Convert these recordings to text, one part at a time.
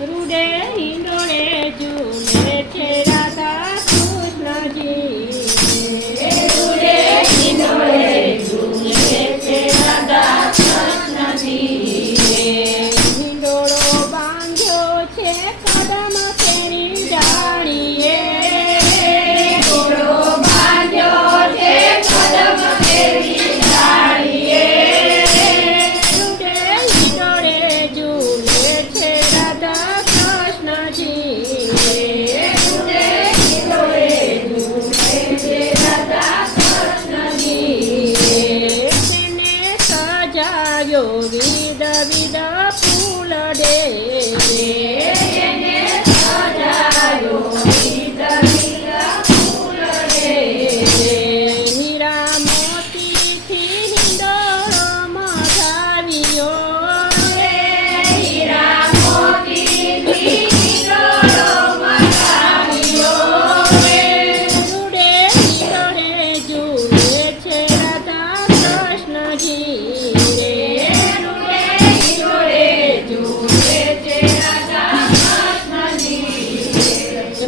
રૂડે હિંડોળે ઝૂલે છે રાધા કૃષ્ણજી રૂડે હિંડોળે ઝૂલે છે રાધા કૃષ્ણજી હિંડોળો બાંધ્યો છે કદમ કેરી ડાળીએ હિંડોળો બાંધ્યો છે કદમ કેરી ડાળીએ રૂડે હિંડોળે ઝૂલે છે રાધા કૃષ્ણજી રૂડે હિંડોળે ઝૂલે છે રાધા કૃષ્ણજી તેને સજાવ્યો વિધ વિધ ફૂલ ડે તેને સજાવ્યો વિધ વિધ ફૂલ ડે હીરા મોતીથી હિંડોળો મઢાવ્યો હીરા મોતીથી હિંડોળો મઢાવ્યો રૂડે હિંડોળે ઝૂલે છે રાધા કૃષ્ણજી રૂડે હિંડોળે ઝૂલે છે રાધા કૃષ્ણજી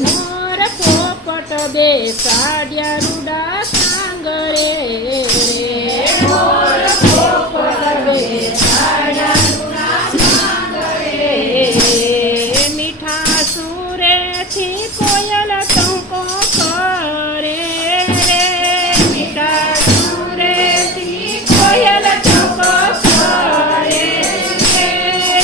મોર પોપટ બેસાડ્યા રૂડા સાંગરે મોર પોપટ બેસાડ્યા રૂડા સાંગરે મીઠા સુરેથી કોયલ ટંકો કરે મીઠા સુરેથી કોયલ ટંકો કરે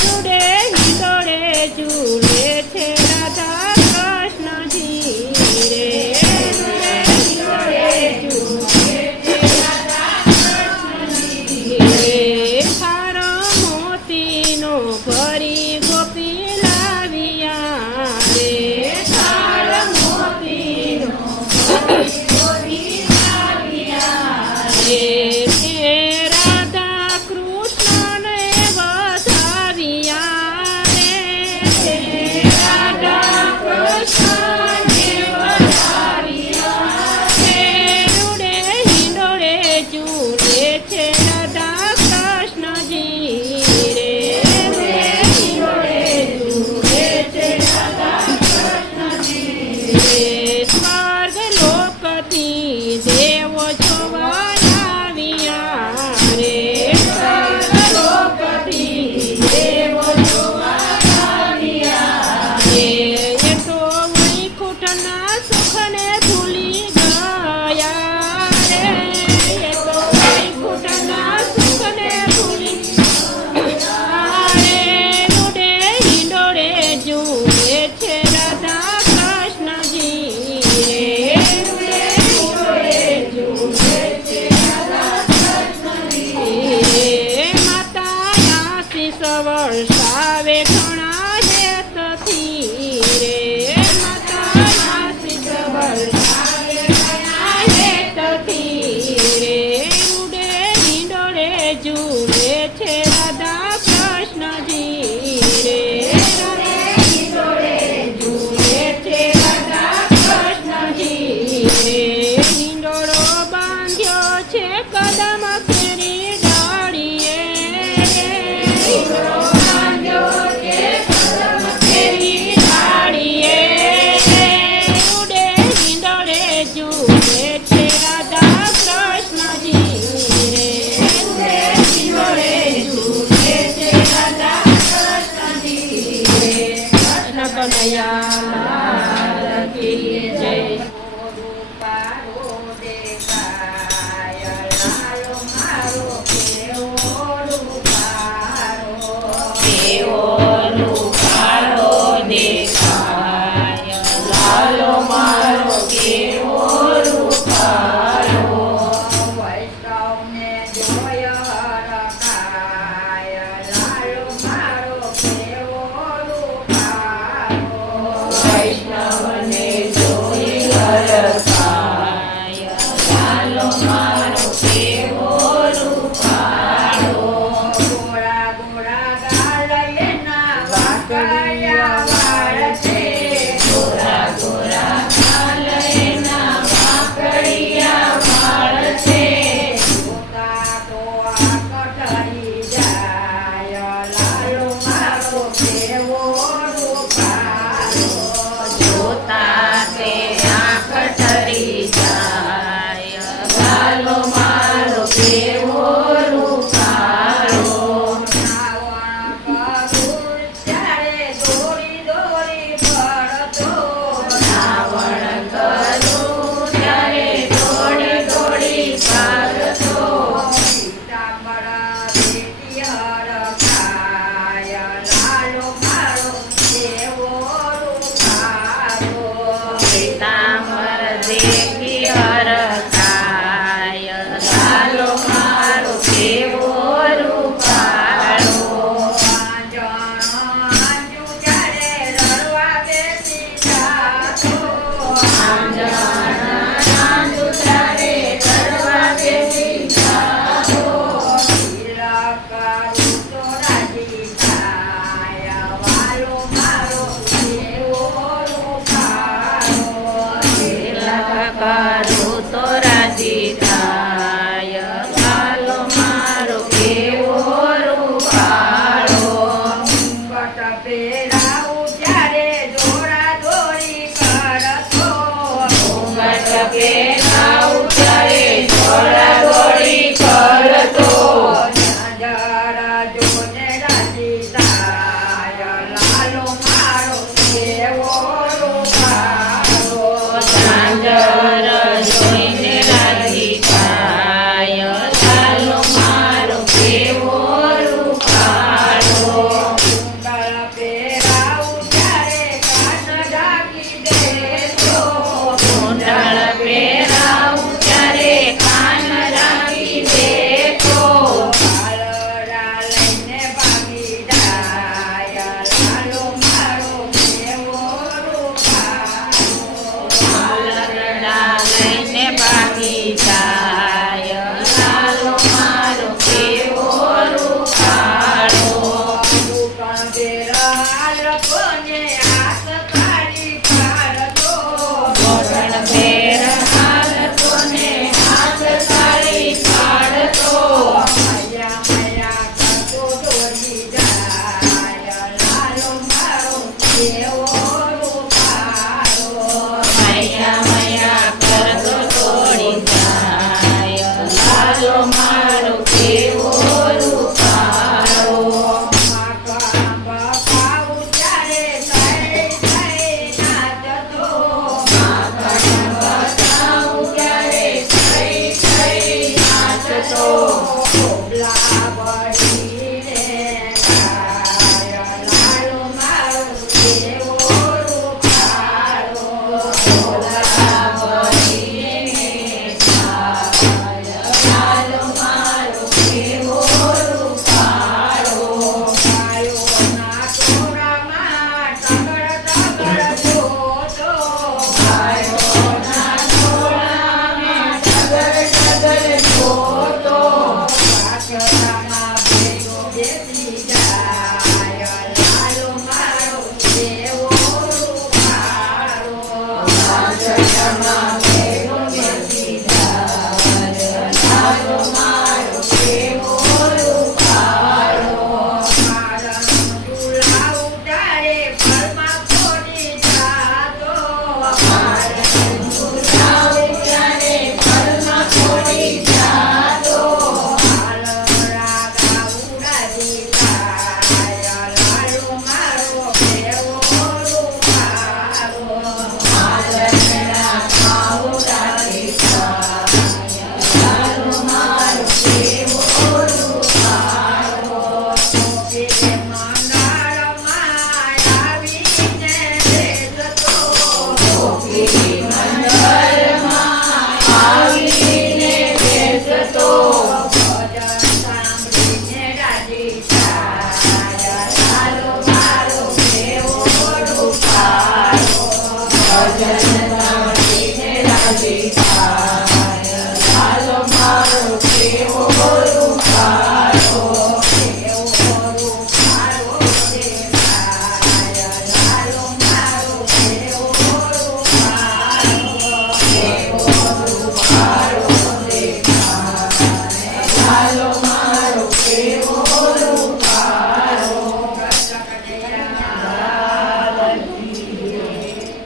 રૂડે હિંડોળે ઝૂલે છે રાધા કૃષ્ણજી રૂડે હિંડોળે ઝૂલે છે રાધા કૃષ્ણજી હારો મોતીનો ભરી ગોપી લાવ્યા રે હાર મોતીનો ભરી ગોપી લાવ્યા રે તે રાધા કૃષ્ણને વધાવ્યા રે તે રાધા કૃષ્ણને વધાવ્યા રે રૂડે હિંડોળે ઝૂલે છે રાધા કૃષ્ણજી રૂડે હિંડોળે ઝૂલે છે રાધા કૃષ્ણજી સ્વર્ગ લોકથી દેવો જોવા આવ્યા રે સ્વર્ગ લોકથી દેવો જોવા આવ્યા રે એ તો વૈકુંઠના સુખને ભૂલી ગયા રે એ તો વૈકુંઠના સુખને ભૂલી ગયા રે રૂડે હિંડોળે ઝૂલે છે રાધા કૃષ્ણજી રૂડે હિંડોળે ઝૂલે છે રાધા કૃષ્ણજી માતા આશીષ વર્ષાવે ઘણા હેતથી રે માતા આશીષ વર્ષાવે ઘણા હેતથી રે રૂડે હિંડોળે ઝૂલે છે રાધા કૃષ્ણજી રૂડે હિંડોળે ઝૂલે છે રાધા કૃષ્ણજી હિંડોળો બાંધ્યો છે કદમ કેરી ડાળીએ હિંડોળો બાંધ્યો છે કદમ કેરી ડાળીએ રૂડે હિંડોળે ઝૂલે છે રાધા કૃષ્ણજી રૂડે હિંડોળે ઝૂલે છે રાધા કૃષ્ણજી કૃષ્ણ કનૈયા લાલ કી જય પહેરાવું ત્યારે દોડા દોડી કરતો ઘૂંઘટ પહેરાવું ત્યારે દોડા દોડી કરતો જરા જોને રાજી થાય લાલો મારો કેવો રૂપાળો ઝાંઝર જોઈને રાજી થાય લાલો મારો કેવો રૂપાળો કુંડળ પહેરાવું ત્યારે કાન ઢાંકી દેતો કુંડળ પહેરાવું ત્યારે કાન રાખી દેતો પાલડા લઈને ભાગી જાય લાલો મારો કેવો રૂપાળો પાલરડા લઈને ભાગી જાય લાલો મારો કેવો રૂપાળો દુકાન બેરાલ કોને હાથ કાઢી પાડતો મોરણ પેર હાલતોને હાથ તાળી પાડતો મયા મયા કરતો દોડી જાય લાલો મારો કેવો